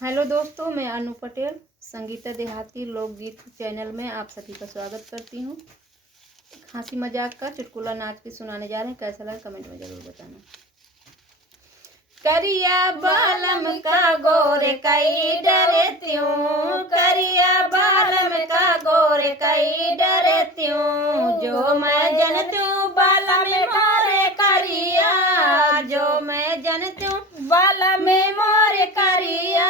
Hello दोस्तों, मैं अनु पटेल संगीता देहाती लोकगीत चैनल में आप सभी का स्वागत करती हूँ। हंसी मजाक का चुटकुला नाच के सुनाने जा रहे हैं। कैसा लगा कमेंट में जरूर बताना। करिया बालम का गोरे कई डरे त्यों, करिया बालम का गोरे कई डरे त्यों, जो मैं जनतूं बालम मोरे करिया, जो मैं जनतूं बालम मोरे करिया,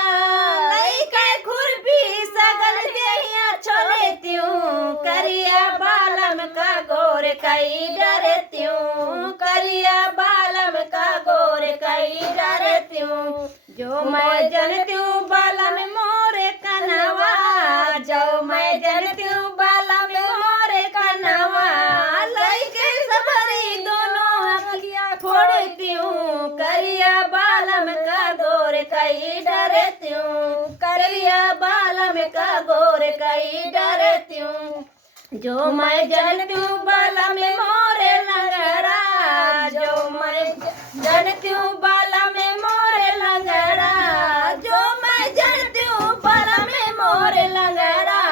लइका खुरपी सगल देहिया छोड़े त्यों, करिया बालम का गोरे कई डरे त्यों, करिया बालम का गोरे कई डरे त्यों, जो मैं जनतूं बालम मोरे कनवा, जो मैं जनतूं बालम मोरे कनवा, लइके सबरी दोनों अखियां फोड़ त्यों, करिया बालम का गोरे कई डरे त्यों, करिया बालम का गोरे कई डरे त्यों, जो मैं जनतूं बालम मोरे लंगड़ा, जो मैं जनतूं बालम मोरे लंगड़ा, जो मैं जनतूं बालम मोरे लंगड़ा,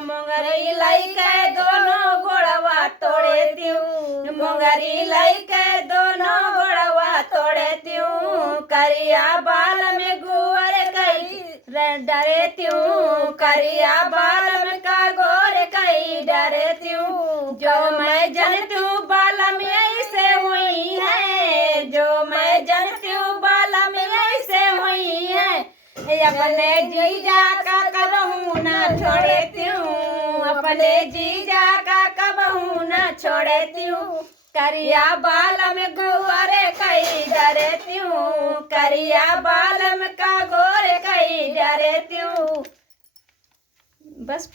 मोंगरी लइके दोनों गोड़वा तोड़े त्यों, मोंगरी लइके दोनों गोड़वा तोड़े त्यों, करिया बालम गोर कई डरे त्यों, करिया बालम का गोर कई डरे त्यों, जो मैं जनतूं बालम ऐसे हुई है, जो मैं जनतूं बालम ऐसे हुई है, अपने जीजा का कबहू न छोड़े त्यों, अपने जीजा का कबहू न छोड़े त्यों, करिया बालम गोरे कई डरे त्यों, करिया बालम का गोरे कई डरे त्यों। बस।